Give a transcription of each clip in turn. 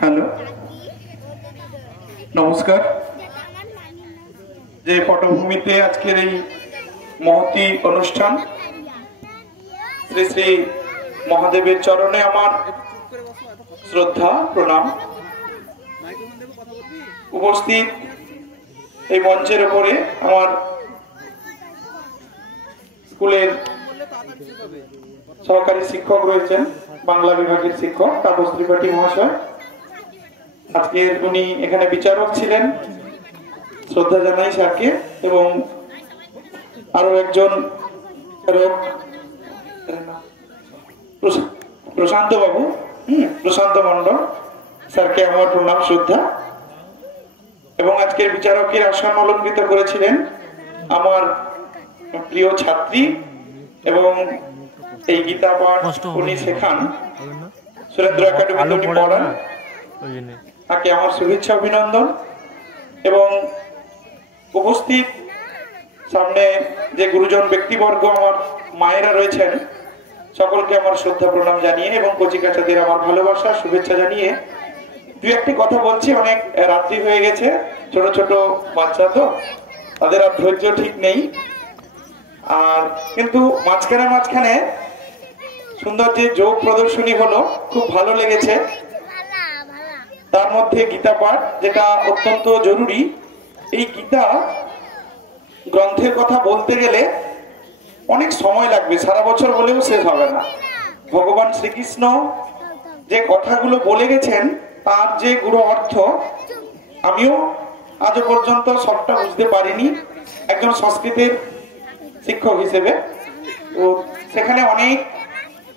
Hello, নমস্কার। যে পটভূমিতে আজকের এই মহতি অনুষ্ঠান, শ্রী শ্রী মহাদেবের চরণে আমার শ্রদ্ধা প্রণাম। উপস্থিত এই মঞ্চের উপরে আমার স্কুলের সহকারী শিক্ষক রয়েছেন, বাংলা বিভাগের শিক্ষক তাপস ত্রিপাঠী মহাশয়। আজকে উনি এখানে বিচারক ছিলেন, শ্রদ্ধা জানাই স্যারকে। এবং আরো একজন প্রশান্ত বাবু, প্রশান্ত মন্ডল স্যারকে আমার প্রণাম শ্রদ্ধা। এবং আজকের বিচারকের আসন অলঙ্কৃত করেছিলেন আমার প্রিয় ছাত্রী এবং এই গীতা পাঠ উনি শেখান, সুরেন্দ্র একাডেমিতে উনি পড়ান, তাকে আমার শুভেচ্ছা অভিনন্দন। এবং উপস্থিত সামনে যে গুরুজন ব্যক্তিবর্গ আমার মায়েরা রয়েছেন, সকলকে আমার শ্রদ্ধা প্রণাম জানিয়ে এবং কচিকাচাদের আমার ভালোবাসা শুভেচ্ছা জানিয়ে দু একটি কথা বলছি। অনেক রাত্রি হয়ে গেছে, ছোট ছোট বাচ্চা তো, তাদের আর ধৈর্য ঠিক নেই। আর কিন্তু মাঝখানে সুন্দর যে যোগ প্রদর্শনী হলো, খুব ভালো লেগেছে। তার মধ্যে গীতা পাঠ, যেটা অত্যন্ত জরুরি। এই গীতা গ্রন্থের কথা বলতে গেলে অনেক সময় লাগবে, সারা বছর বলেও শেষ হবে না। ভগবান শ্রীকৃষ্ণ যে কথাগুলো বলে গেছেন, তার যে গুরু অর্থ, আমিও আজও পর্যন্ত সবটা বুঝতে পারিনি একজন সংস্কৃতের শিক্ষক হিসেবে। তো সেখানে অনেক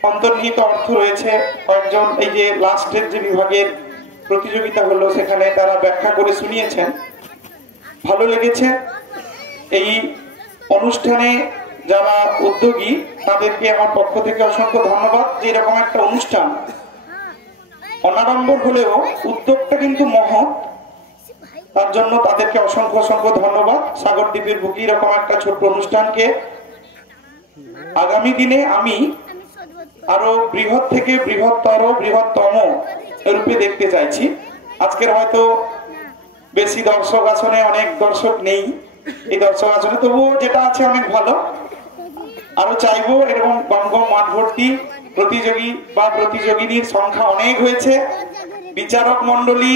অন্তর্নিহিত অর্থ রয়েছে। কয়েকজন এই যে লাস্টের যে বিভাগের প্রতিযোগিতা হলো, সেখানে তারা ব্যাখ্যা করে শুনিয়েছেন, ভালো লেগেছে। এই অনুষ্ঠানে যারা উদ্যোগী, তাদেরকে আমার পক্ষ থেকে অসংখ্য ধন্যবাদ। যে এরকম একটা অনুষ্ঠান অনাড়ম্বর হলেও উদ্যোগটা কিন্তু মহৎ, তার জন্য তাদেরকে অসংখ্য অসংখ্য ধন্যবাদ। সাগরদ্বীপের বুকে এরকম একটা ছোট্ট অনুষ্ঠানকে আগামী দিনে আমি আরো বৃহৎ থেকে বৃহত্তর, বৃহত্তম রূপে দেখতে চাইছি। আজকের হয়তো বেশি দর্শক আসনে অনেক দর্শক নেই, এই দর্শক আসনে তবুও যেটা আছে অনেক ভালো। আরো চাইবো এরকম গমগম মাঠ ভর্তি প্রতিযোগী বা প্রতিযোগিনীর সংখ্যা অনেক হয়েছে। বিচারক মন্ডলী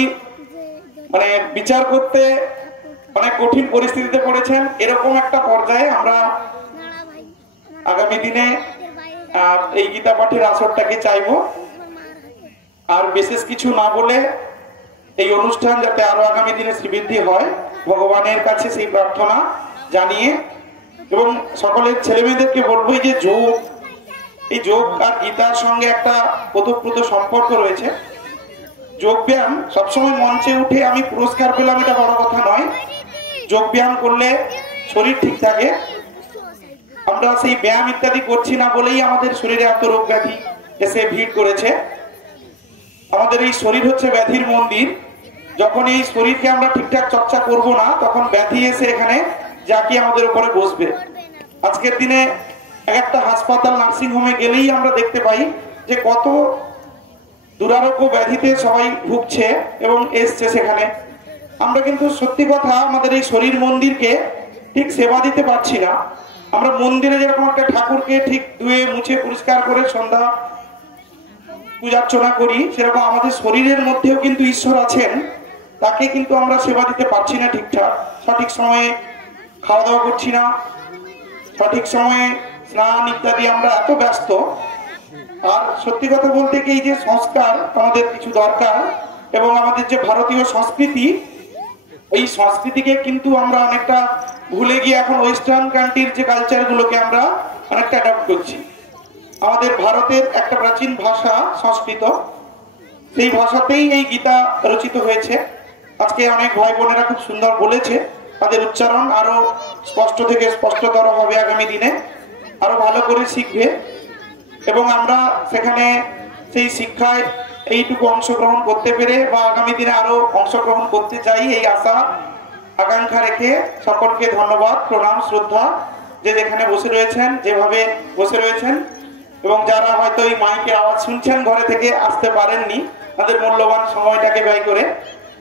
মানে বিচার করতে অনেক কঠিন পরিস্থিতিতে পড়েছেন। এরকম একটা পর্যায়ে আমরা আগামী দিনে এই গীতা পাঠের আসরটাকে চাইবো। আর বিশেষ কিছু না বলে এই অনুষ্ঠান যাতে আরো আগামী দিনে শ্রীবৃদ্ধি হয়, ভগবানের কাছে সেই প্রার্থনা জানিয়ে, এবং সকলের ছেলে মেয়েদেরকে বলবো যে যোগ, এই যোগ আর গীতার সঙ্গে একটা ওতপ্রোত সম্পর্ক রয়েছে। যোগ ব্যায়াম সবসময় মঞ্চে উঠে আমি পুরস্কার পেলাম, এটা বড় কথা নয়। যোগ ব্যায়াম করলে শরীর ঠিক থাকে। আমরা সেই ব্যায়াম ইত্যাদি করছি না বলেই আমাদের শরীরে এত রোগ ব্যাধি এসে ভিড় করেছে। আমাদের এই শরীর হচ্ছে ব্যাধির মন্দির। যখন এই শরীরকে আমরা ঠিকঠাক চর্চা করব না, তখন ব্যাধি এসে এখানে যাকে আমাদের উপরে বসবে। আজকের দিনে একটা হাসপাতাল, নার্সিং হোমে গেলেই আমরা দেখতে পাই যে কত দুরারোগ্য ব্যাধিতে সবাই ভুগছে এবং এসছে সেখানে। আমরা কিন্তু সত্যি কথা আমাদের এই শরীর মন্দিরকে ঠিক সেবা দিতে পারছি না। আমরা মন্দিরে যেরকম একটা ঠাকুরকে ঠিক ধুয়ে মুছে পরিষ্কার করে সন্ধ্যা পূজার্চনা করি, সেরকম আমাদের শরীরের মধ্যেও কিন্তু ঈশ্বর আছেন, তাকে কিন্তু আমরা সেবা দিতে পারছি না ঠিকঠাক। সঠিক সময়ে খাওয়া দাওয়া করছি না, সঠিক সময়ে স্নান ইত্যাদি, আমরা এত ব্যস্ত। আর সত্যি কথা বলতে কি, এই যে সংস্কার আমাদের কিছু দরকার, এবং আমাদের যে ভারতীয় সংস্কৃতি, এই সংস্কৃতিকে কিন্তু আমরা অনেকটা ভুলে গিয়ে এখন ওয়েস্টার্ন কান্ট্রির যে কালচার গুলোকে আমরা অনেকটা অ্যাডপ্ট করছি। আমাদের ভারতের একটা প্রাচীন ভাষা সংস্কৃত, সেই ভাষাতেই এই গীতা রচিত হয়েছে। আজকে অনেক ভাই বোনেরা খুব সুন্দর বলেছে, তাদের উচ্চারণ আরো স্পষ্ট থেকে স্পষ্টতর হবে, আগামী দিনে আরো ভালো করে শিখবে। এবং আমরা সেখানে সেই শিক্ষায় এইটুকু অংশগ্রহণ করতে পেরে বা আগামী দিনে আরো অংশগ্রহণ করতে চাই, এই আশা আকাঙ্ক্ষা রেখে সকলকে ধন্যবাদ, প্রণাম, শ্রদ্ধা। যে যেখানে বসে রয়েছেন, যেভাবে বসে রয়েছেন, এবং যারা হয়তো এই মাইকের আওয়াজ শুনছেন, ঘরে থেকে আসতে পারেননি, তাদের মূল্যবান সময়টাকে ব্যয় করে।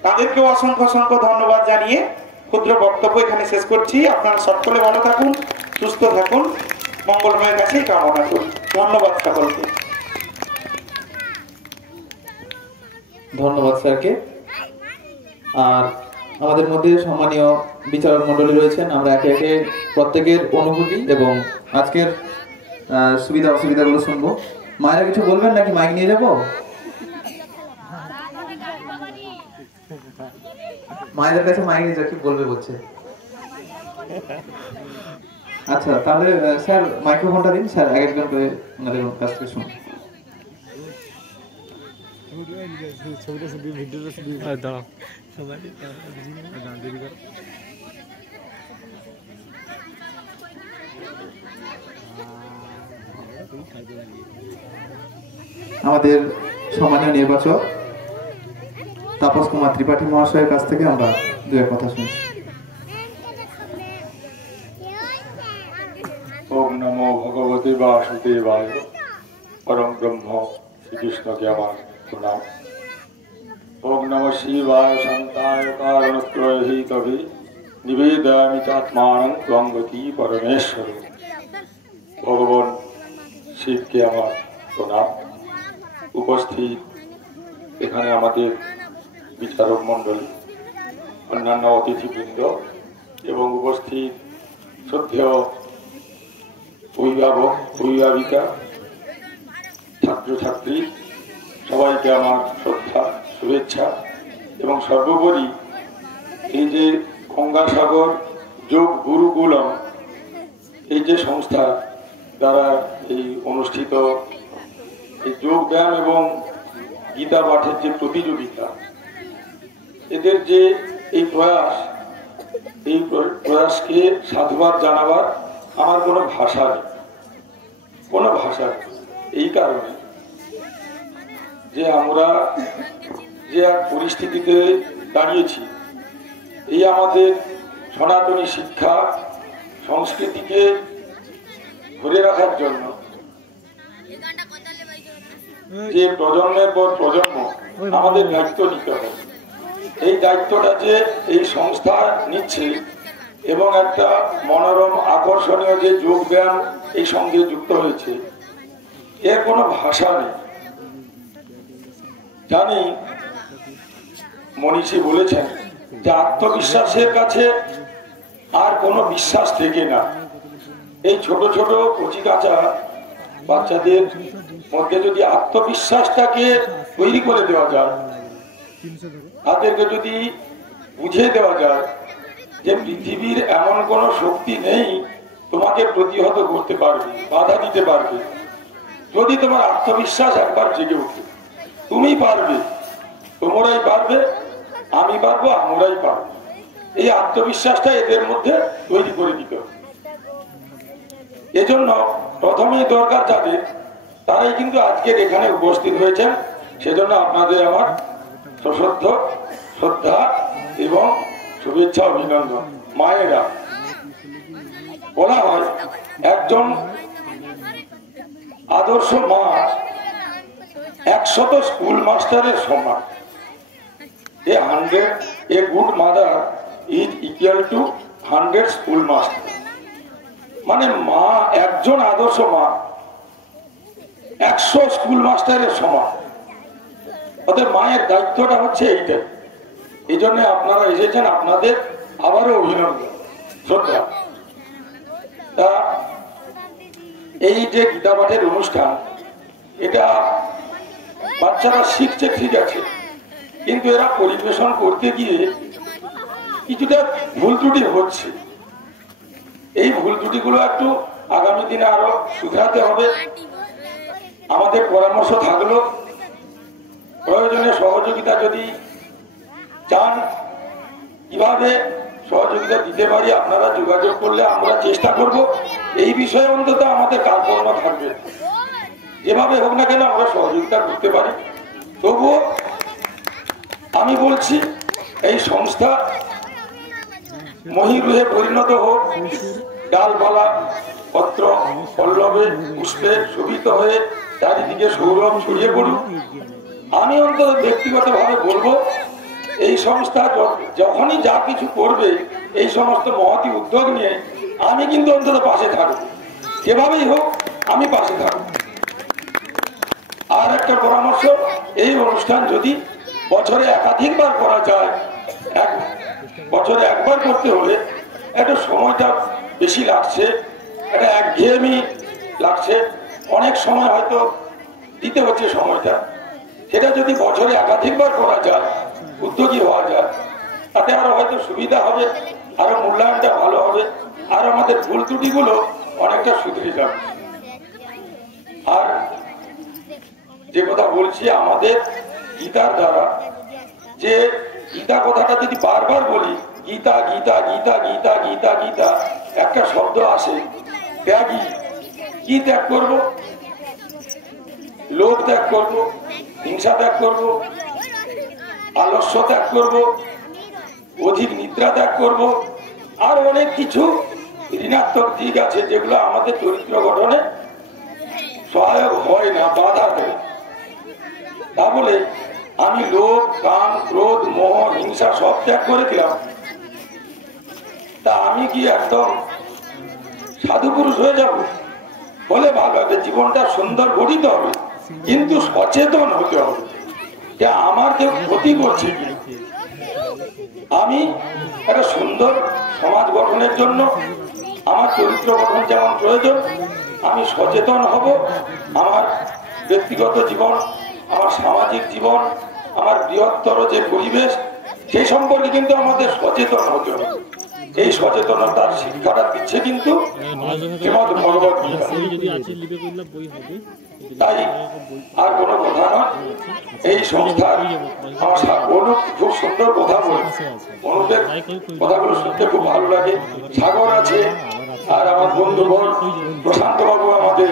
তাদেরকেও অসংখ্য অসংখ্য ধন্যবাদ জানিয়ে ক্ষুদ্র বক্তব্য এখানে শেষ করছি। আপনারা সকলে ভালো থাকুন, সুস্থ থাকুন, মঙ্গলময়ের কাছেই কামনা করি। ধন্যবাদ সকলকে। ধন্যবাদ স্যারকে। আর আমাদের মধ্যে সম্মানীয় বিচারক মন্ডলী রয়েছেন। আমরা একে একে প্রত্যেকের অনুভূতি এবং আজকের সুবিধা অসুবিধাগুলো শুনবো। মায়েরা কিছু বলবেন নাকি মাইক নিয়ে যাবো? মায়েদের কাছে মাইক নিয়ে যা, কি বলবে বলছে। আচ্ছা, তাহলে স্যার মাইক্রোফোনটা দিন, স্যার এক একজন করে ওনাদের কাছ থেকে শুনুন। আমাদের সম্মানীয় নির্বাচক তাপস কুমার ত্রিপাঠী মহাশয়ের কাছ থেকে আমরা দু এক কথা শুনছি। ওম নমো ভগবতে বাসুদেবায়। পরম ব্রহ্ম শ্রীকৃষ্ণকে আমার প্রণাম। ওম নমঃ শিবায় শান্তায় কারণত্রয়হি তবে নিবেদয়ামি চাত্মানং ত্বং গতি পরমেশ্বর। ভগবান শিবকে আমার প্রণাম। উপস্থিত এখানে আমাদের বিচারক মণ্ডলী, অন্যান্য অতিথিবৃন্দ এবং উপস্থিত শ্রদ্ধেয় অভিভাবক, অভিভাবিকা, ছাত্রছাত্রী, সবাইকে আমার শ্রদ্ধা, শুভেচ্ছা এবং সর্বোপরি এই যে গঙ্গাসাগর যোগ গুরুকুলম, এই যে সংস্থা দ্বারা এই অনুষ্ঠিত এই যোগ ব্যায়াম এবং গীতা পাঠের যে প্রতিযোগিতা, এদের যে এই প্রয়াস, এই প্রয়াসকে সাধুবাদ জানাবার আমার কোনো ভাষা নেই, কোনো ভাষা নেই। এই কারণে যে আমরা যে এক পরিস্থিতিতে দাঁড়িয়েছি, এই আমাদের সনাতনী শিক্ষা সংস্কৃতিকে ধরে রাখার জন্য যে প্রজন্মের পর প্রজন্ম আমাদের দায়িত্ব নিতে হবে। এই দায়িত্বটা যে এই সংস্থা নিচ্ছে এবং একটা মনোরম আকর্ষণীয় যে যোগ ব্যায়াম এই সঙ্গে যুক্ত হয়েছে, এর কোনো ভাষা নেই। জানি মনীষী বলেছেন যে আত্মবিশ্বাসের কাছে আর কোনো বিশ্বাস থেকে না। এই ছোট ছোট কচি কাঁচা বাচ্চাদের মধ্যে যদি আত্মবিশ্বাসটাকে তৈরি করে দেওয়া যায়, তাদেরকে যদি বুঝিয়ে দেওয়া যায় যে পৃথিবীর এমন কোনো শক্তি নেই তোমাকে প্রতিহত করতে পারবে, বাধা দিতে পারবে। যদি তোমার আত্মবিশ্বাস একবার জেগে ওঠে, তুমি পারবে, তোমরাই পারবে, আমি পারবো, আমরাই পারবো। এই আত্মবিশ্বাসটা এদের মধ্যে তৈরি করে দিতে হবে। এজন্য প্রথমেই দরকার যাদের, তারাই কিন্তু আজকের এখানে উপস্থিত হয়েছেন। সেজন্য আপনাদের আমার সশ্রদ্ধ শ্রদ্ধা এবং শুভেচ্ছা, অভিনন্দন। মায়েরা, বলা হয় একজন আদর্শ মা 100 স্কুল মাস্টারের সমান। A good mother is equal to 100 school master. মানে মা, একজন আদর্শ মা 100 স্কুল মাস্টারের সমান। অতএব মায়ের দায়িত্বটা হচ্ছে এইটাই। এই জন্য আপনারা এসেছেন, আপনাদের আবারও অভিনন্দন, শ্রদ্ধা। তা এই যে গীতা পাঠের অনুষ্ঠান, এটা বাচ্চারা শিখছে ঠিক আছে, কিন্তু এরা পরিবেশন করতে গিয়ে কিছুটা ভুল ত্রুটি হচ্ছে। এই ভুল ত্রুটিগুলো একটু আগামী দিনে আরো শুধরাতে হবে। আমাদের পরামর্শ থাকলো, প্রয়োজনে সহযোগিতা যদি চান, কিভাবে সহযোগিতা দিতে পারি আপনারা যোগাযোগ করলে আমরা চেষ্টা করব। এই বিষয়ে অন্তত আমাদের কার্পণ্য থাকবে, যেভাবে হোক না কেন আমরা সহযোগিতা করতে পারি। তবুও আমি বলছি, এই সংস্থা মহিরুহে পরিণত হোক, ডালপালা পত্র পল্লবে পুষ্পে শোভিত হয়ে চারিদিকে সৌরভ ছড়িয়ে পড়ুক, আমি অন্তত ব্যক্তিগতভাবে বলবো এই সংস্থা যখনই যা কিছু করবে এই সমস্ত মহতি উদ্যোগ নিয়ে আমি কিন্তু অন্তত পাশে থাকবো, যেভাবেই হোক আমি পাশে থাকবো। আর একটা পরামর্শ, এই অনুষ্ঠান যদি বছরে একাধিকবার করা যায়, বছরে একবার করতে হলে একটু সময়টা বেশি লাগছে, একটা একঘেয়েমি লাগছে, অনেক সময় হয়তো দিতে হচ্ছে সময়টা। সেটা যদি বছরে একাধিকবার করা যায়, উদ্যোগী হওয়া যায়, তাতে আরো হয়তো সুবিধা হবে, আরো মূল্যায়নটা ভালো হবে, আর আমাদের ভুল ত্রুটিগুলো অনেকটা শুধরে যাবে। আর যে কথা বলছি, আমাদের গীতার দ্বারা, যে গীতা কথাটা যদি বারবার বলি, গীতা গীতা গীতা গীতা গীতা গীতা, একটা শব্দ আসে ত্যাগী। কি ত্যাগ করব? লোভ ত্যাগ করব, হিংসা ত্যাগ করব, আলস্য ত্যাগ করব, অধিক নিদ্রা ত্যাগ করব, আর অনেক কিছু ঋণাত্মক দিক আছে যেগুলো আমাদের চরিত্র গঠনে সহায়ক হয় না, বাধা দেয়। তা বলে আমি লোভ, কাম, ক্রোধ, মোহ, হিংসা সব ত্যাগ করে দিলাম, তা আমি কি একদম সাধু পুরুষ হয়ে যাব? বলে ভালো হবে, জীবনটা সুন্দর গঠিত হবে, কিন্তু সচেতন হতে হবে যে আমার কেউ ক্ষতি করছে কি। আমি একটা সুন্দর সমাজ গঠনের জন্য আমার চরিত্র গঠন যেমন প্রয়োজন, আমি সচেতন হব। আমার ব্যক্তিগত জীবন, আমার সামাজিক জীবন, আমার বৃহত্তর যে পরিবেশ, সেই সম্পর্কে কিন্তু আমাদের সচেতন হতে হবে। এই সচেতনতার শিক্ষাটা দিচ্ছে কিন্তু তাই আর কোনো কথা নয়। এই সংস্থার আমার অনুপ খুব সুন্দর কথা বলে, অনুপের কথাগুলো শুনতে খুব ভালো লাগে। সাগর আছে, আর আমার বন্ধুগণ প্রশান্ত বাবু আমাদের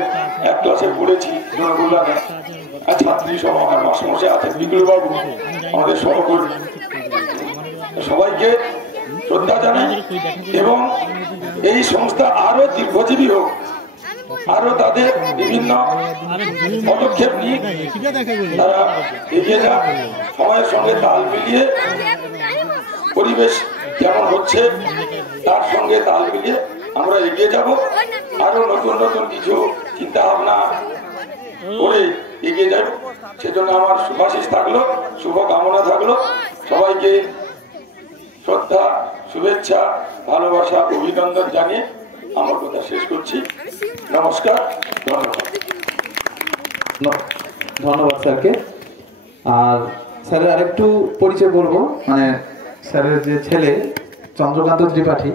এক ক্লাসে পড়েছি জনকল্যাণে, ছাত্রী সহ আমার মাসমশাই আছে, বিপুল বাবু আমাদের সহকর্মী, সবাইকে শ্রদ্ধা জানাই। এবং এই সংস্থা আরো দীর্ঘজীবী হোক, আরো তাদের বিভিন্ন পদক্ষেপ নিয়ে তারা এগিয়ে যাক, সময়ের সঙ্গে তাল মিলিয়ে, পরিবেশ যেমন হচ্ছে তার সঙ্গে তাল মিলিয়ে আমরা এগিয়ে যাব। আরো নতুন নতুন কিছু চিন্তা ভাবনা করে এগিয়ে যাব, সেজন্য আমার শুভাশিস থাকলো, শুভকামনা থাকলো। সবাইকে শ্রদ্ধা, শুভেচ্ছা, ভালোবাসা, অভিনন্দন জানিয়ে আমার কথা শেষ করছি। নমস্কার, ধন্যবাদ। ধন্যবাদ স্যারকে। আর স্যারের আরেকটু পরিচয় বলবো, মানে স্যারের যে ছেলে চন্দ্রকান্ত ত্রিপাঠী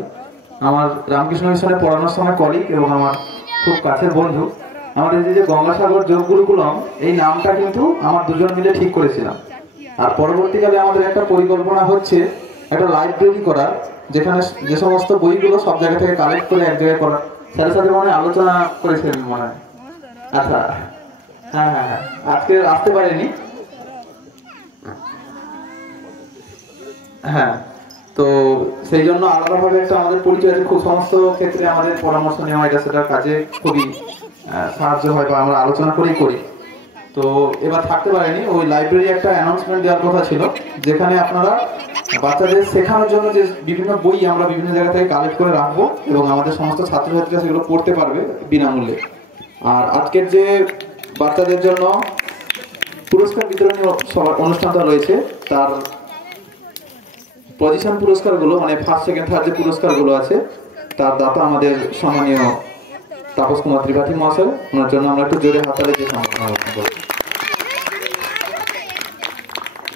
আমার রামকৃষ্ণ মিশনে পড়ানোর সময় কলিগ এবং আমার খুব কাছের বন্ধু। আমাদের যে গঙ্গাসাগর যোগ গুরুকুলম, এই নামটা কিন্তু আমার দুজন মিলে ঠিক করেছিলাম। আর পরবর্তীকালে আমাদের একটা পরিকল্পনা হচ্ছে একটা লাইব্রেরি করার, যেখানে যে সমস্ত বইগুলো সব জায়গা থেকে কালেক্ট করে এক জায়গায় করা। স্যারের সাথে মনে আলোচনা করেছিলেন মনে হয়। আচ্ছা, হ্যাঁ হ্যাঁ হ্যাঁ, আজকে আসতে পারেনি। হ্যাঁ, তো সেই জন্য আলাদাভাবে একটা আমাদের পরিচয় আছে। খুব সমস্ত ক্ষেত্রে আমাদের পরামর্শ নেওয়া, এটা সেটার কাজে খুবই সাহায্য হয় বা আমরা আলোচনা করেই করি। তো এবার থাকতে পারেনি। ওই লাইব্রেরি একটা অ্যানাউন্সমেন্ট দেওয়ার কথা ছিল, যেখানে আপনারা বাচ্চাদের শেখানোর জন্য যে বিভিন্ন বই আমরা বিভিন্ন জায়গা থেকে কালেক্ট করে রাখবো এবং আমাদের সমস্ত ছাত্রছাত্রীরা সেগুলো পড়তে পারবে বিনামূল্যে। আর আজকের যে বাচ্চাদের জন্য পুরস্কার বিতরণী অনুষ্ঠানটা রয়েছে, তার পজিশন পুরস্কারগুলো, মানে ফার্স্ট সেকেন্ড থার্ড যে পুরস্কারগুলো আছে, তার দাতা আমাদের সম্মানীয় তাপস কুমার ত্রিপাঠী মহাশয়। ওনার জন্য আমরা একটু জোরে হাতালে যে সম্মাননা করব।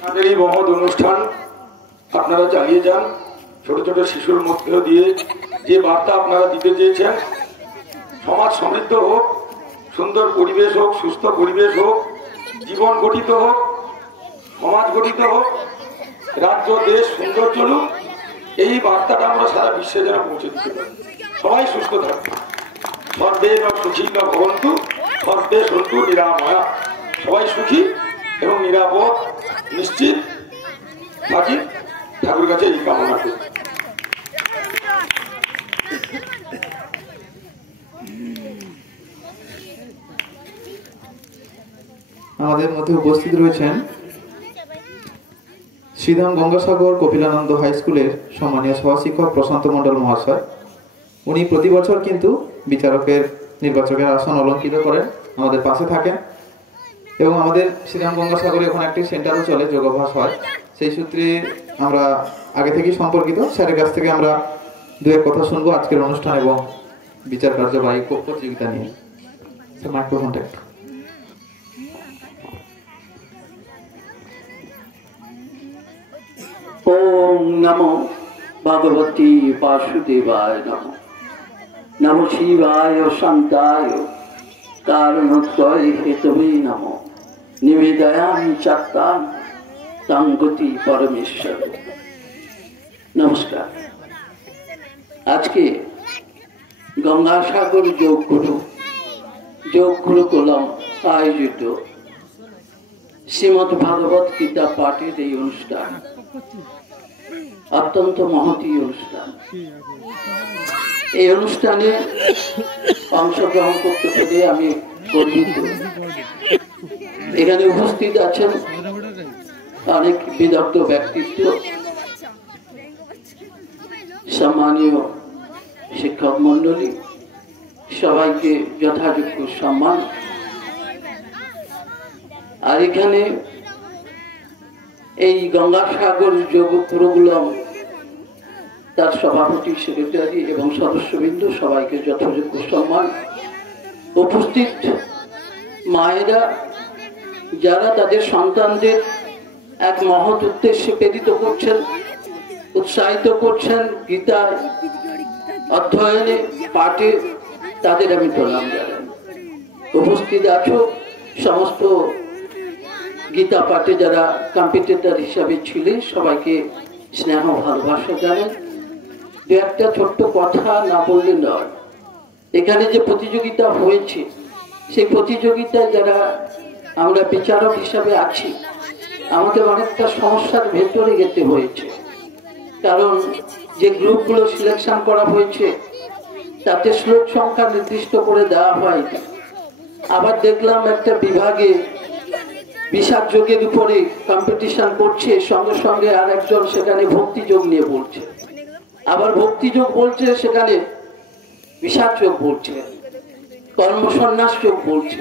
আমাদের এই মহৎ অনুষ্ঠান আপনারা চালিয়ে যান, ছোট ছোট শিশুর মধ্যে দিয়ে যে বার্তা আপনারা দিতে চেয়েছেন, সমাজ সমৃদ্ধ হোক, সুন্দর পরিবেশ হোক, সুস্থ পরিবেশ হোক, জীবন গঠিত হোক, সমাজ গঠিত হোক, রাজ্য দেশ সুন্দর চলুক, এই বার্তাটা আমরা সারা বিশ্বে যেন পৌঁছে দিতে পারি। সবাই সুস্থ থাকবে, সর্বে ন সুখী ন ভবন্তু, সর্বে সন্তু নিরাময়া। সবাই সুখী এবং নিরাপদ নিশ্চিত থাকি, ঠাকুর কাছে এই কামনা করি। আমাদের মধ্যে উপস্থিত রয়েছেন শ্রীধাম গঙ্গাসাগর কপিলানন্দ হাই স্কুলের সম্মানীয় সহশিক্ষক প্রশান্ত মণ্ডল মহাশয়, উনি প্রতি বছর কিন্তু বিচারকের নির্বাচকের আসন অলঙ্কৃত করেন, আমাদের পাশে থাকেন এবং আমাদের শ্রীধাম গঙ্গাসাগরে এখন একটি সেন্টারও চলে, যোগাভ্যাস হয়। সেই সূত্রে আমরা আগে থেকেই সম্পর্কিত। স্যারের কাছ থেকে আমরা দু এক কথা শুনবো আজকের অনুষ্ঠান এবং বিচার কার্যবাহী প্রতিযোগিতা নিয়ে। মাইক্রোফোনটা একটু। ओम नमो भगवती वासुदेवाय नमो नमो शिवाय शांताय कारणोद्वय हेतवे नमो निवेदयामि चत्तां तंगति परमेश्वर। नमस्कार। आज के गंगासागर योग गुरुकुलम आयोजित श्रीमद् भागवत गीता पाठের এই অনুষ্ঠান অত্যন্ত মহতী অনুষ্ঠান। এই অনুষ্ঠানে অংশগ্রহণ করতে পেরে আমি গর্বিত। এখানে উপস্থিত আছেন অনেক বিদগ্ধ ব্যক্তিত্ব, সম্মানীয় শিক্ষক মন্ডলী, সবাইকে যথাযোগ্য সম্মান। আর এখানে এই গঙ্গাসাগর যোগ প্রোগ্রাম তার সভাপতি, সেক্রেটারি এবং সদস্যবৃন্দ সবাইকে যথাযোগ্য সম্মান। উপস্থিত মায়েরা যারা তাদের সন্তানদের এক মহৎ উদ্দেশ্যে প্রেরিত করছেন, উৎসাহিত করছেন গীতা অধ্যয়নে পাঠে, তাদের আমি প্রণাম জানাই। উপস্থিত আছো সমস্ত গীতা পাঠে যারা কম্পিটিটর হিসাবে ছিলেন, সবাইকে স্নেহ ভালোবাসা জানেন। দু একটা ছোট্ট কথা না বললে নয়। এখানে যে প্রতিযোগিতা হয়েছে, সেই প্রতিযোগিতায় যারা আমরা বিচারক হিসাবে আছি, আমাদের অনেকটা সমস্যার ভেতরে যেতে হয়েছে। কারণ যে গ্রুপগুলো সিলেকশন করা হয়েছে তাতে শ্লোক সংখ্যা নির্দিষ্ট করে দেওয়া হয়নি। আবার দেখলাম একটা বিভাগে বিষাদ যোগের উপরে কম্পিটিশন করছে, সঙ্গে সঙ্গে আর একজন সেখানে ভক্তি যোগ নিয়ে বলছে, আবার ভক্তি যোগ বলছে, সেখানে বিষাদ যোগ বলছে, কর্মসন্ন্যাস যোগ বলছে।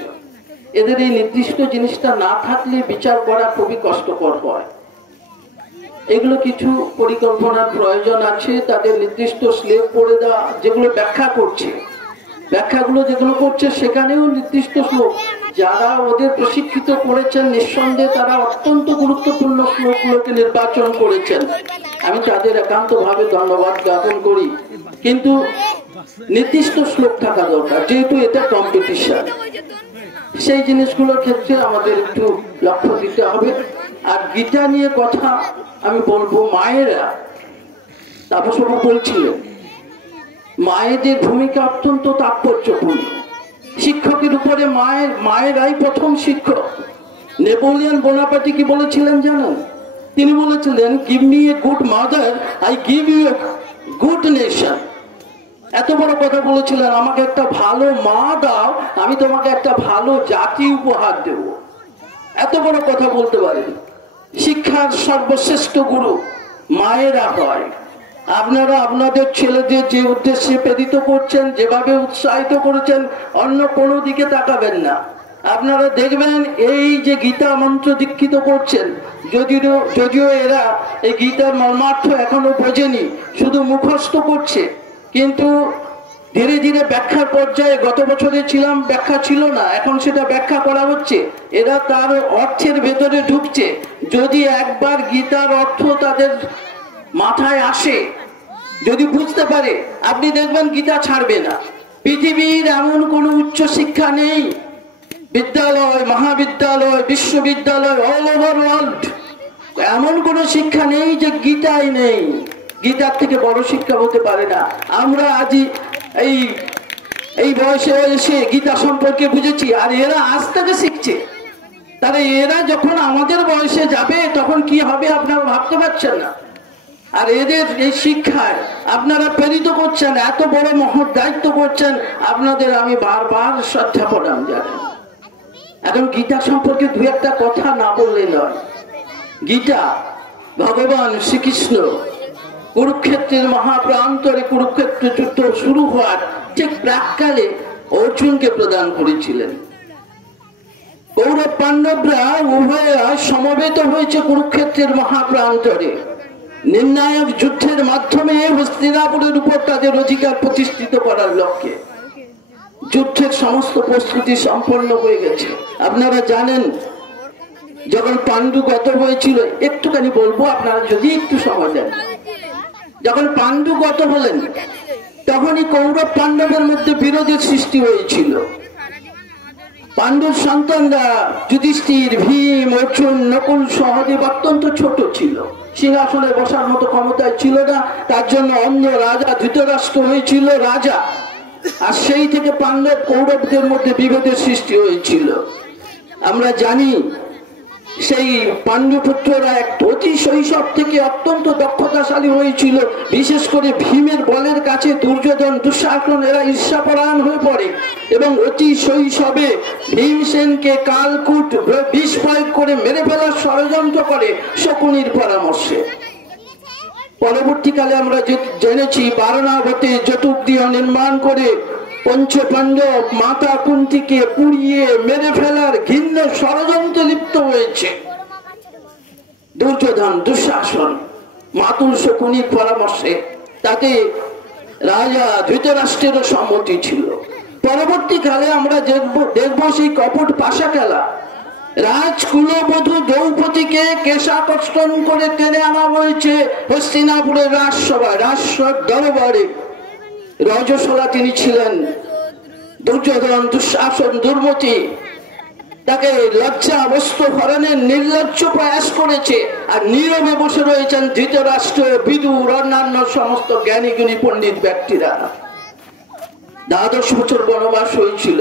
এদের এই নির্দিষ্ট জিনিসটা না থাকলে বিচার করা খুবই কষ্টকর হয়। এগুলো কিছু পরিকল্পনার প্রয়োজন আছে। তাদের নির্দিষ্ট স্লেব করে দেওয়া, যেগুলো ব্যাখ্যা করছে, ব্যাখ্যাগুলো যেগুলো করছে সেখানেও নির্দিষ্ট শ্লোক, যারা ওদের প্রশিক্ষিত করেছেন নিঃসন্দেহে তারা অত্যন্ত গুরুত্বপূর্ণ শ্লোকগুলোকে নির্বাচন করেছেন। আমি তাদের একান্তভাবে ধন্যবাদ জ্ঞাপন করি। কিন্তু নির্দিষ্ট শ্লোক থাকা দরকার, যেহেতু এটা কম্পিটিশন। সেই জিনিসগুলোর ক্ষেত্রে আমাদের একটু লক্ষ্য দিতে হবে। আর গীতা নিয়ে কথা আমি বলবো, মায়েরা, তাপসবাবু বলছিলেন মায়েদের ভূমিকা অত্যন্ত তাৎপর্যপূর্ণ। শিক্ষকের উপরে মায়েরাই প্রথম শিক্ষক। নেপোলিয়ন বোনাপার্টি কি বলেছিলেন জানেন? তিনি বলেছিলেন, give me a good mother, I give you a good nation. এত বড় কথা বলেছিলেন, আমাকে একটা ভালো মা দাও, আমি তোমাকে একটা ভালো জাতি উপহার দেব। এত বড় কথা বলতে পারেন। শিক্ষার সর্বশ্রেষ্ঠ গুরু মায়েরা হয়। আপনারা আপনাদের ছেলেদের যে উদ্দেশ্যে প্রেরিত করছেন, যেভাবে উৎসাহিত করেছেন, অন্য কোনো দিকে তাকাবেন না। আপনারা দেখবেন এই যে গীতা মন্ত্র দীক্ষিত করছেন, যদিও এরা এই গীতার মর্মার্থ এখনো বোঝেনি, শুধু মুখস্থ করছে, কিন্তু ধীরে ধীরে ব্যাখ্যার পর্যায়ে, গত বছরে ছিলাম ব্যাখ্যা ছিল না, এখন সেটা ব্যাখ্যা করা হচ্ছে। এরা তার অর্থের ভেতরে ঢুকছে। যদি একবার গীতার অর্থ তাদের মাথায় আসে, যদি বুঝতে পারে, আপনি দেখবেন গীতা ছাড়বে না। পৃথিবীর এমন কোনো উচ্চ শিক্ষা নেই, বিদ্যালয়, মহাবিদ্যালয়, বিশ্ববিদ্যালয়, অল ওভার ওয়ার্ল্ড এমন কোনো শিক্ষা নেই যে গীতাই নেই। গীতার থেকে বড় শিক্ষা হতে পারে না। আমরা আজই এই বয়সে এসে গীতা সম্পর্কে বুঝেছি, আর এরা আজ থেকে শিখছে। তাহলে এরা যখন আমাদের বয়সে যাবে তখন কি হবে আপনারা ভাবতে পারছেন না। আর এদের এই শিক্ষায় আপনারা প্রেরিত করছেন, এত বড় মহৎ দায়িত্ব করছেন, আপনাদের আমি বারবার শ্রদ্ধা প্রণাম জানাই। এখন গীতা সম্পর্কে দু একটা কথা না বললে নয়। গীতা ভগবান শ্রীকৃষ্ণ কুরুক্ষেত্রের মহাপ্রান্তরে কুরুক্ষেত্র যুদ্ধ শুরু হওয়ার ঠিক প্রাককালে অর্জুনকে প্রদান করেছিলেন। কৌরব পাণ্ডবরা উভয়েরা সমবেত হয়েছে কুরুক্ষেত্রের মহাপ্রান্তরে। নির্ণায়ক যুদ্ধের মাধ্যমে হস্তিনাপুরের উপর তাদের অধিকার প্রতিষ্ঠিত করার লক্ষ্যে যুদ্ধের সমস্ত প্রস্তুতি সম্পন্ন হয়ে গেছে। আপনারা জানেন, যখন পাণ্ডু গত হয়েছিল, একটুখানি বলবো আপনারা যদি একটু সময় দেন, যখন পাণ্ডু গত হলেন তখনই কৌরব পাণ্ডবের মধ্যে বিরোধের সৃষ্টি হয়েছিল। পাণ্ডুর সন্তানরা যুধিষ্ঠির, ভীম, অর্জুন, নকুল, সহদেব অত্যন্ত ছোট ছিল, সিংহাসনে বসার মতো ক্ষমতায় ছিল না। তার জন্য অন্য রাজা ধৃতরাষ্ট্র হয়েছিল রাজা, আর সেই থেকে পাণ্ডব কৌরবদের মধ্যে বিভেদের সৃষ্টি হয়েছিল। আমরা জানি সেই পাণ্ডুপুত্ররা এক অতি শৈশব থেকে অত্যন্ত দক্ষতাশালী হয়েছিল। বিশেষ করে ভীমের বলের কাছে দুর্যোধন, দুঃশাসন এরা ঈর্ষাপরায়ণ হয়ে পড়ে এবং অতি শৈশবে ভীমসেনকে কালকূট বিষ প্রয়োগ করে মেরে ফেলার ষড়যন্ত্র করে শকুনির পরামর্শে। পরবর্তীকালে আমরা জেনেছি বারণাবতে চতুর্দিহ নির্মাণ করে পঞ্চ পাণ্ডব মাতা কুন্তিকে পুড়িয়ে মেরে ফেলার ঘৃণ্য ষড়যন্ত্রে লিপ্ত হয়েছে দুর্যোধন, দুঃশাসন, মাতুল শকুনির পরামর্শে। তাতে রাজা ধৃতরাষ্ট্রেরও সম্মতি ছিল। পরবর্তীকালে আমরা দেখবো সেই কপট পাশা খেলা। রাজকুলবধূ দ্রৌপদীকে কেশাকর্ষণ করে টেনে আনা হয়েছে হস্তিনাপুরের রাজসভায়, রাজসভার দরবারে। রজস্বলা তিনি ছিলেন। দুর্যোধন, দুঃশাসন, দুর্মতি তাকে লজ্জা বস্তু হরণের নির্লজ্জ প্রয়াস করেছে, আর নীরবে বসে রয়েছেন ধৃতরাষ্ট্র, বিদুর, অন্যান্য সমস্ত জ্ঞানী গুণী পণ্ডিত ব্যক্তিরা। 12 বছর বনবাস হয়েছিল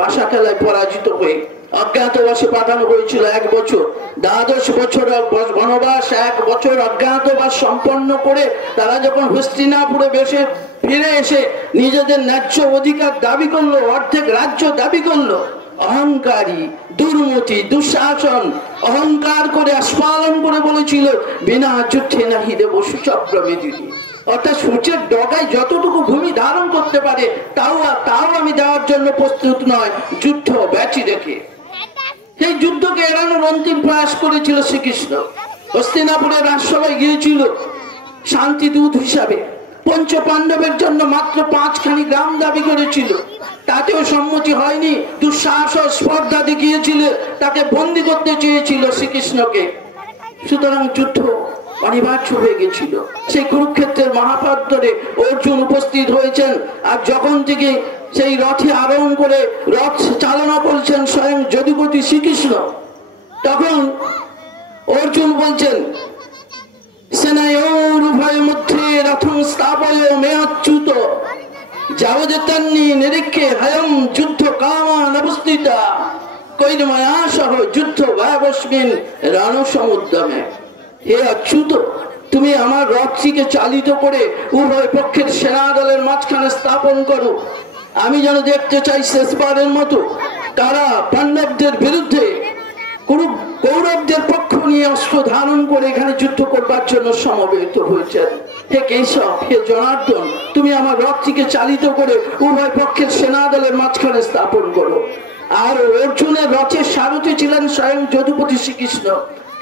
পাশা খেলায় পরাজিত হয়ে। অজ্ঞাতবাসে পাঠানো হয়েছিল 1 বছর। 12 বছর বনবাস, 1 বছর অজ্ঞাতবাস সম্পন্ন করে তারা যখন হস্তিনাপুরে ফিরে এসে নিজেদের ন্যায্য অধিকার দাবি করলো, অর্ধেক রাজ্য দাবি করলো, অহংকারী, দুর্মতি, দুঃশাসন অহংকার করে আস্ফালন করে বলেছিল, বিনা যুদ্ধে নাহি দেব সুচক্র মেদিনী। অর্থাৎ সূর্যের ডগায় যতটুকু ভূমি ধারণ করতে পারে তাও আমি দেওয়ার জন্য প্রস্তুত নয়, যুদ্ধ ব্যচি রেখে। সেই যুদ্ধকে এড়ানোর অন্তিম প্রয়াস করেছিল শ্রীকৃষ্ণ। হস্তিনাপুরের রাজসভায় গিয়েছিল শান্তিদূত হিসাবে। পঞ্চ পাণ্ডবের জন্য মাত্র 5খানি গ্রাম দাবি করেছিল, তাতেও সম্মতি হয়নি। দুঃসাহস স্পর্ধা দেখিয়েছিল, তাকে বন্দী করতে চেয়েছিল শ্রীকৃষ্ণকে। সুতরাং যুদ্ধ অনিবার্য হয়ে গেছিল। সেই কুরুক্ষেত্রের মহাপ্রান্তরে অর্জুন উপস্থিত হয়েছেন, আর যখন থেকে সেই রথে আরোহণ করে রথ চালনা করছেন স্বয়ং যদুপতি শ্রীকৃষ্ণ, তখন অর্জুন বলছেন, সেনায়োর উভয় মধ্যে রথং স্থাপয় মেয়াচ্যুত যাবদেতান্নি নিরীক্ষে হয়ম যুদ্ধ কামান অবস্থিতা কৈরময়া সহ যুদ্ধ ভয়াবস্মিন রণসমুদ্যমে। হে অচ্যুত, তুমি আমার রথটিকে চালিত করে উভয় পক্ষের সেনা দলের মাঝখানে স্থাপন করো। আমি যেন দেখতে চাই শেষবারের মতো তারা পাণ্ডবদের বিরুদ্ধে কৌরবদের পক্ষ নিয়ে অস্ত্র ধারণ করে এখানে যুদ্ধ করবার জন্য সমবেত হয়েছেন। হে কেশব, হে জনার্দন, তুমি আমার রথটিকে চালিত করে উভয় পক্ষের সেনা দলের মাঝখানে স্থাপন করো। আর অর্জুনের রথের সারথি ছিলেন স্বয়ং যদুপতি শ্রীকৃষ্ণ।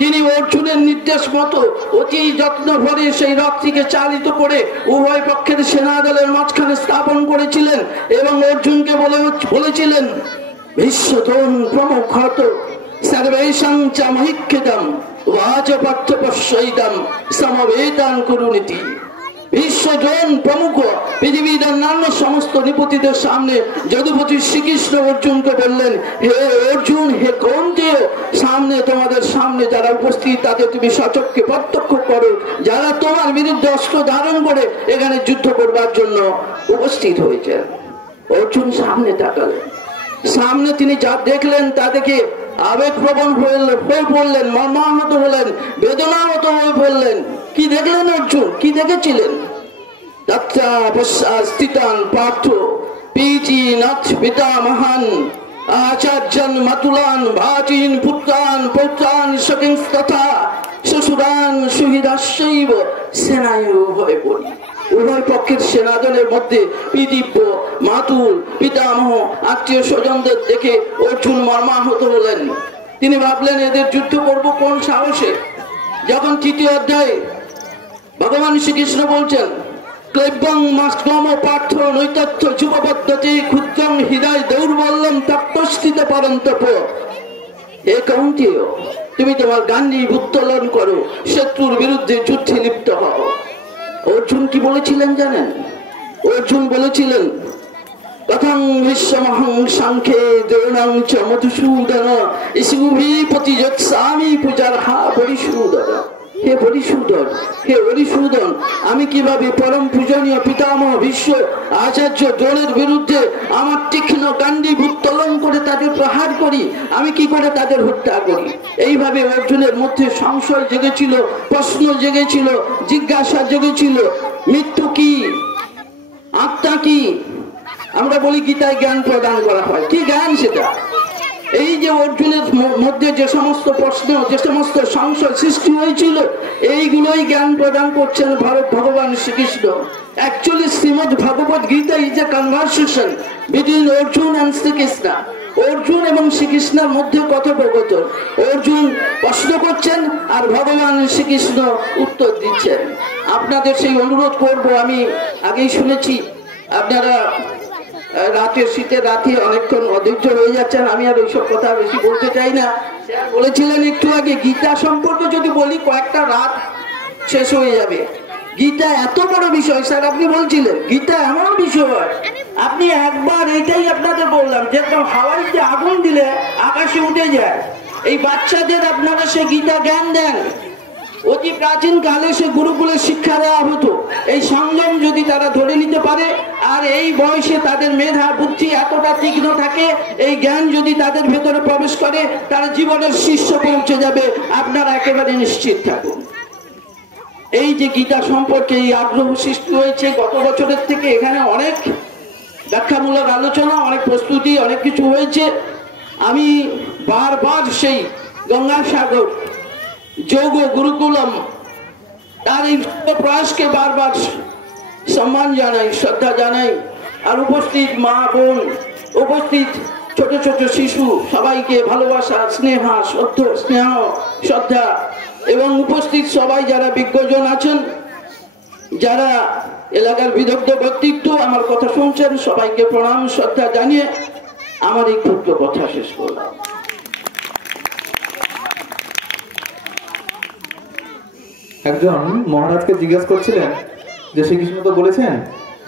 তিনি অর্জুনের নির্দেশ মতো অতি যত্ন ভরে সেই রথটিকে চালিত করে উভয় পক্ষের সেনা দলের মাঝখানে স্থাপন করেছিলেন এবং অর্জুনকে বলেছিলেন, বিশ্বধন প্রমুখত সর্বেশাং চ মহিক্ষিতম ওয়াজপার্থপশ্যৈতম সমবেতান কুরুনীতি। বিশ্বজন প্রমুখ পৃথিবীর অন্যান্য সমস্ত নিপতিদের সামনে যদুপতি শ্রীকৃষ্ণ অর্জুনকে বললেন, হে অর্জুন, হে কৌন্তেয়, সামনে তোমাদের সামনে যারা উপস্থিত তাদের তুমি সচক্ষে প্রত্যক্ষ করো, যারা তোমার বিরুদ্ধে অস্ত্র ধারণ করে এখানে যুদ্ধ করবার জন্য উপস্থিত হয়েছেন। অর্জুন সামনে তাকালেন, সামনে তিনি যা দেখলেন তা দেখে আবেগপ্রবণ হয়ে পড়লেন, মর্মাহত হলেন, বেদনাহত হয়ে পড়লেন। কি দেখলেন অর্জুন? কি দেখেছিলেন? স্থিতান পার্থ পিতি নাথ পিতামহান আচার্যন মাতুলান ভাতিন পুত্রান পৌত্রান সকিং তথা শ্বশুরান সুহৃদাস্যৈব সেনায়ু হয়ে পড়ি। উভয় পক্ষের সেনাদলের মধ্যে পিদিব্য, মাতুল, পিতামহ, আত্মীয় স্বজনদের দেখে অর্জুন মর্মাহত হলেন। তিনি ভাবলেন, এদের যুদ্ধ করব কোন সাহসে? যখন তৃতীয় অধ্যায়ে ভগবান শ্রীকৃষ্ণ বলছেন, ক্লৈব্যং মাস্তম পার্থ নৈতথ্য যুবপদ্ধতি ক্ষুদ্রং হৃদয় দৌর্বল্যম তপ্তস্থিত পরন্তপ। হে কৌন্তেয়, তুমি তোমার গান্ডীব উত্তোলন করো, শত্রুর বিরুদ্ধে যুদ্ধে লিপ্ত হও। অর্জুন কি বলেছিলেন জানেন? অর্জুন বলেছিলেন, কথং বিশ্বমহং সাংখ্যে দ্রোণং চ মধুসূদন ইসুভিপতি যৎসামি পূজার হা পরিশূদন। হে পরিশূদন, হে হরিশূদন, আমি কিভাবে পরম পূজনীয় পিতামহ ভীষ্ম আচার্য দ্রোণের বিরুদ্ধে আমার তীক্ষ্ণ গান্ডীব উত্তোলন করে তাদের প্রহার করি, আমি কি করে তাদের হত্যা করি? এইভাবে অর্জুনের মধ্যে সংশয় জেগেছিল, প্রশ্ন জেগেছিল, জিজ্ঞাসা জেগেছিল। মৃত্যু কি? আত্মা কি? আমরা বলি গীতায় জ্ঞান প্রদান করা হয়, কি জ্ঞান সেটা? এই যে অর্জুনের মধ্যে যে সমস্ত প্রশ্ন, যে সমস্ত সংশয় সৃষ্টি হয়েছিল, এইগুলোই জ্ঞান প্রদান করছেন ভগবান Shrikrishna. Actually Shrimad Bhagavad Gita is a conversation between Arjun and Shrikrishna. Arjun এবং শ্রীকৃষ্ণের মধ্যে কথোপকথন। অর্জুন প্রশ্ন করছেন আর ভগবান শ্রীকৃষ্ণ উত্তর দিচ্ছেন। আপনাদের সেই অনুরোধ করব, আমি আগেই শুনেছি আপনারা রাতে, শীতের রাতে অনেকক্ষণ অধৈর্য হয়ে যাচ্ছেন, আমি আর ওইসব কথা বেশি বলতে চাই না। বলেছিলেন একটু আগে, গীতা সম্পর্কে যদি বলি কয়েকটা রাত শেষ হয়ে যাবে। গীতা এত বড় বিষয়, স্যার আপনি বলছিলেন গীতা এমন বিষয়, আপনি একবার এইটাই আপনাদের বললাম, যেরকম হাওয়ায় যে আগুন দিলে আকাশে উঠে যায়, এই বাচ্চাদের আপনারা সে গীতা জ্ঞান দেন। অতি প্রাচীন কালে সে গুরুকুলে শিক্ষা দেওয়া হতো। এই সংযম যদি তারা ধরে নিতে পারে, আর এই বয়সে তাদের মেধা বুদ্ধি এতটা তীক্ষ্ণ থাকে, এই জ্ঞান যদি তাদের ভেতরে প্রবেশ করে, তারা জীবনের শীর্ষ পৌঁছে যাবে, আপনারা একেবারে নিশ্চিত থাকুন। এই যে গীতা সম্পর্কে এই আগ্রহ সৃষ্টি হয়েছে গত বছরের থেকে, এখানে অনেক ব্যাখ্যামূলক আলোচনা, অনেক প্রস্তুতি, অনেক কিছু হয়েছে। আমি বারবার সেই গঙ্গাসাগর যোগ গুরুকুলম তার এই প্রয়াসকে বারবার সম্মান জানাই, শ্রদ্ধা জানাই। আর উপস্থিত মা বোন, উপস্থিত ছোট ছোট শিশু, সবাইকে ভালোবাসা, স্নেহ, শ্রদ্ধা এবং উপস্থিত সবাই যারা বিজ্ঞজন আছেন, যারা এলাকার বিদগ্ধ ব্যক্তিত্ব আমার কথা শুনছেন, সবাইকে প্রণাম শ্রদ্ধা জানিয়ে আমার এই ক্ষুদ্র কথা শেষ করলাম। একজন মহারাজকে জিজ্ঞাসা করছিলেন যে শ্রীকৃষ্ণ তো বলেছেন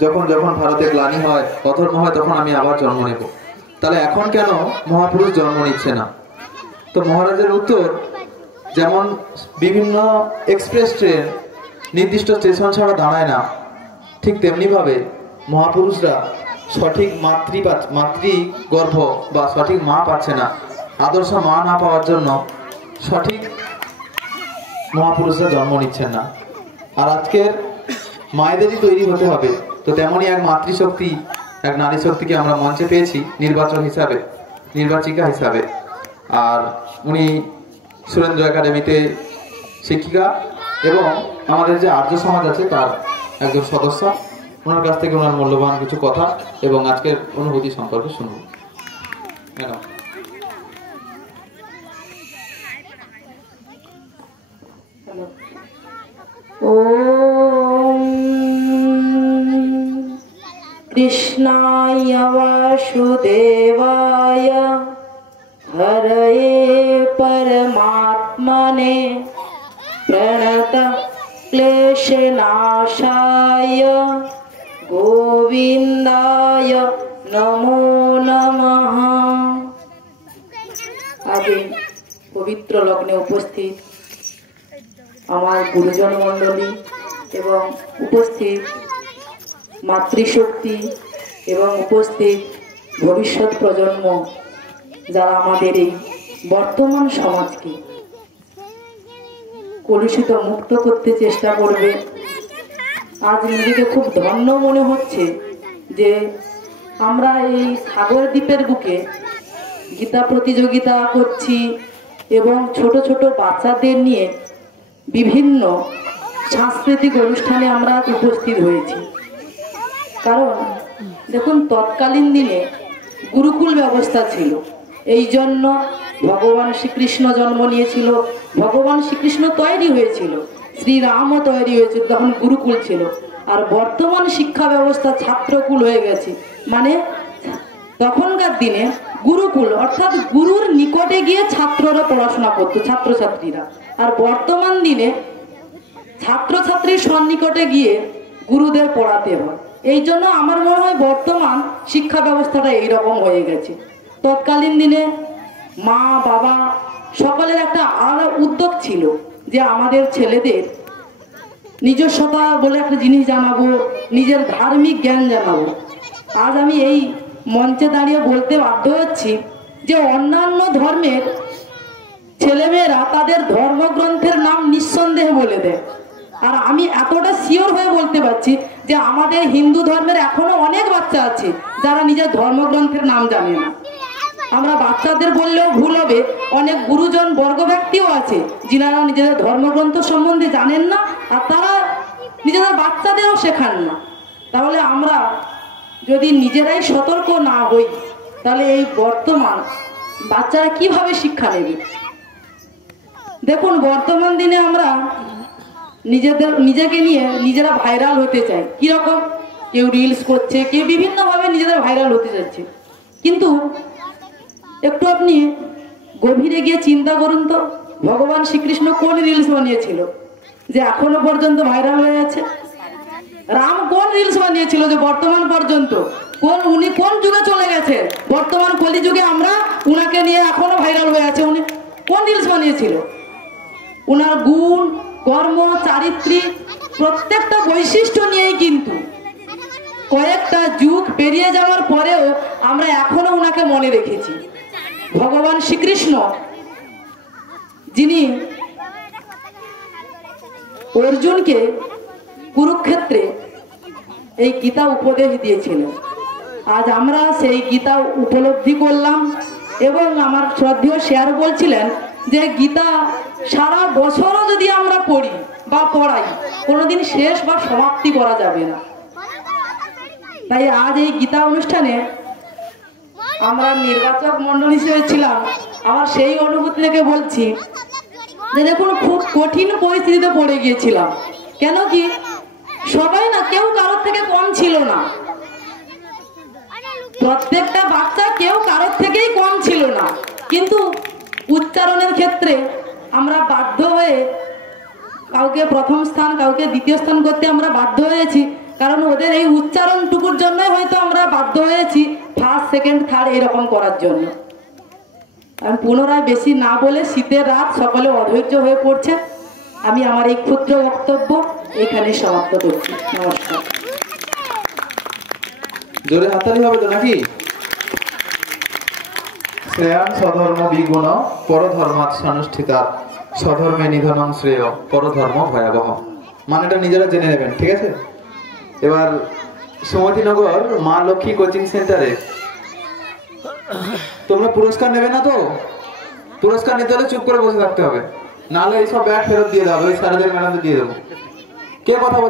যখন যখন ভারতে গ্লানি হয়, অধর্ম হয়, তখন আমি আবার জন্ম নেব, তাহলে এখন কেন মহাপুরুষ জন্ম নিচ্ছে না? তো মহারাজের উত্তর, যেমন বিভিন্ন এক্সপ্রেস ট্রেন নির্দিষ্ট স্টেশন ছাড়া দাঁড়ায় না, ঠিক তেমনি ভাবে মহাপুরুষরা সঠিক মাতৃ গর্ভ বা সঠিক মা পাচ্ছে না। আদর্শ মা না পাওয়ার জন্য সঠিক মহাপুরুষরা জন্ম নিচ্ছেন না। আর আজকের মায়েদেরই তৈরি হতে হবে। তো তেমনই এক মাতৃশক্তি, এক নারী শক্তিকে আমরা মঞ্চে পেয়েছি নির্বাচিকা হিসাবে। আর উনি সুরেন্দ্র একাডেমিতে শিক্ষিকা এবং আমাদের যে আর্য সমাজ আছে তার একজন সদস্য। ওনার কাছ থেকে ওনার মূল্যবান কিছু কথা এবং আজকের অনুভূতি সম্পর্কে শুনব। ম্যাডাম। ওম কৃষ্ণায় বাসুদেবায় হরয়ে পরমাত্মনে প্রণত ক্লেশনাশায় গোবিন্দায় নমো নমঃ। আগে পবিত্র লগ্নে উপস্থিত আমার গুরুজন মণ্ডলী এবং উপস্থিত মাতৃশক্তি এবং উপস্থিত ভবিষ্যৎ প্রজন্ম, যারা আমাদের এই বর্তমান সমাজকে কলুষিত মুক্ত করতে চেষ্টা করবে। আজ নিজেকে খুব ধন্য মনে হচ্ছে যে আমরা এই সাগর দ্বীপের বুকে গীতা প্রতিযোগিতা করছি এবং ছোট ছোট বাচ্চাদের নিয়ে বিভিন্ন সাংস্কৃতিক অনুষ্ঠানে আমরা উপস্থিত হয়েছি। কারণ দেখুন, তৎকালীন দিনে গুরুকুল ব্যবস্থা ছিল, এই জন্য ভগবান শ্রীকৃষ্ণ জন্ম নিয়েছিল, ভগবান শ্রীকৃষ্ণ তৈরি হয়েছিল, শ্রীরামও তৈরি হয়েছিল, তখন গুরুকুল ছিল। আর বর্তমান শিক্ষা ব্যবস্থা ছাত্রকুল হয়ে গেছে, মানে তখনকার দিনে গুরুকুল অর্থাৎ গুরুর নিকটে গিয়ে ছাত্ররা পড়াশোনা করতো, ছাত্রছাত্রীরা। আর বর্তমান দিনে ছাত্রছাত্রীর সন্নিকটে গিয়ে গুরুদের পড়াতে হয়। এই জন্য আমার মনে হয় বর্তমান শিক্ষা ব্যবস্থাটা এইরকম হয়ে গেছে। তৎকালীন দিনে মা বাবা সকলের একটা আলাদা উদ্যোগ ছিল যে আমাদের ছেলেদের নিজস্বতা বলে একটা জিনিস জানাবো, নিজের ধার্মিক জ্ঞান জানাবো। আজ আমি এই মঞ্চে দাঁড়িয়ে বলতে বাধ্য হচ্ছি যে অন্যান্য ধর্মের ছেলেমেয়েরা তাদের ধর্মগ্রন্থের নাম নিঃসন্দেহে বলে দেয়, আর আমি এতটা শিওর হয়ে বলতে পারছি যে আমাদের হিন্দু ধর্মের এখনো অনেক বাচ্চা আছে যারা নিজের ধর্মগ্রন্থের নাম জানে না। আমরা বাচ্চাদের বললেও ভুল হবে, অনেক গুরুজন বর্গ ব্যক্তিও আছে যিনারা নিজেদের ধর্মগ্রন্থ সম্বন্ধে জানেন না, আর তারা নিজেদের বাচ্চাদেরও শেখান না। তাহলে আমরা যদি নিজেরাই সতর্ক না হই, তাহলে এই বর্তমান বাচ্চারা কিভাবে শিক্ষা নেবে? দেখুন, বর্তমান দিনে আমরা নিজেকে নিয়ে নিজেরা ভাইরাল হতে চাই। কিরকম? কেউ রিলস করছে, কেউ বিভিন্নভাবে নিজেদের ভাইরাল হতে চাচ্ছে। কিন্তু একটু আপনি গভীরে গিয়ে চিন্তা করুন তো, ভগবান শ্রীকৃষ্ণ কোন রিলস বানিয়েছিল যে এখনো পর্যন্ত ভাইরাল হয়ে আছে? রাম কোন রিলস বানিয়েছিল যে বর্তমান পর্যন্ত, উনি কোন যুগে চলে গেছে, বর্তমান কলি যুগে আমরা উনাকে নিয়ে এখনো ভাইরাল হয়ে আছে? উনি কোন রিলস বানিয়েছিল? উনার গুণ, কর্ম, চারিত্রিক প্রত্যেকটা বৈশিষ্ট্য নিয়েই কিন্তু কয়েকটা যুগ পেরিয়ে যাওয়ার পরেও আমরা এখনো উনাকে মনে রেখেছি। ভগবান শ্রীকৃষ্ণ যিনি অর্জুনকে কুরুক্ষেত্রে এই গীতা উপদেশ দিয়েছিলেন, আজ আমরা সেই গীতা উপলব্ধি করলাম। এবং আমার শ্রদ্ধেয় শেয়ার বলছিলেন যে গীতা সারা বছরও যদি আমরা পড়ি বা পড়াই, কোনোদিন শেষ বা সমাপ্তি করা যাবে না। তাই আজ এই গীতা অনুষ্ঠানে আমরা নির্বাচক মন্ডল হিসেবে ছিলাম, আমার সেই অনুভূতি থেকে বলছি যে দেখুন, খুব কঠিন পরিস্থিতিতে পড়ে গিয়েছিলাম। কেন কি সবাই না, কেউ কারোর থেকে কম ছিল না, প্রত্যেকটা বাচ্চা কেউ কারোর থেকেই কম ছিল না, কিন্তু উচ্চারণের ক্ষেত্রে আমরা বাধ্য হয়ে কাউকে প্রথম স্থান, কাউকে দ্বিতীয় স্থান করতে আমরা বাধ্য হয়েছি। কারণ ওদের এই উচ্চারণটুকুর জন্যই হয়তো আমরা বাধ্য হয়েছি ফার্স্ট, সেকেন্ড, থার্ড এরকম করার জন্য। আমি পুনরায় বেশি না বলে, শীতের রাত, সকলে অধৈর্য হয়ে পড়ছে, আমি আমার এই ক্ষুদ্র বক্তব্য এখানে সমাপ্ত করছি। নমস্কার। জোরে হাততালি হবে তো নাকি? শ্রেয়ান স্বধর্ম বিগুণ পরধর্মানুষ্ঠিতা স্বধর্মে নিধনং শ্রেয় পরধর্ম ভয়াবহ। মানেটা নিজেরা জেনে নেবেন, ঠিক আছে? এবার সুমতিনগর মা লক্ষ্মী কোচিং সেন্টারে তোমরা পুরস্কার নেবে না তো? পুরস্কার নিতে হলে চুপ করে বসে থাকতে হবে, নাহলে এইসব ব্যাগ ফেরত দিয়ে দেবো, ওই স্যারদের ম্যাডামদের দিয়ে দেবো। কে কথা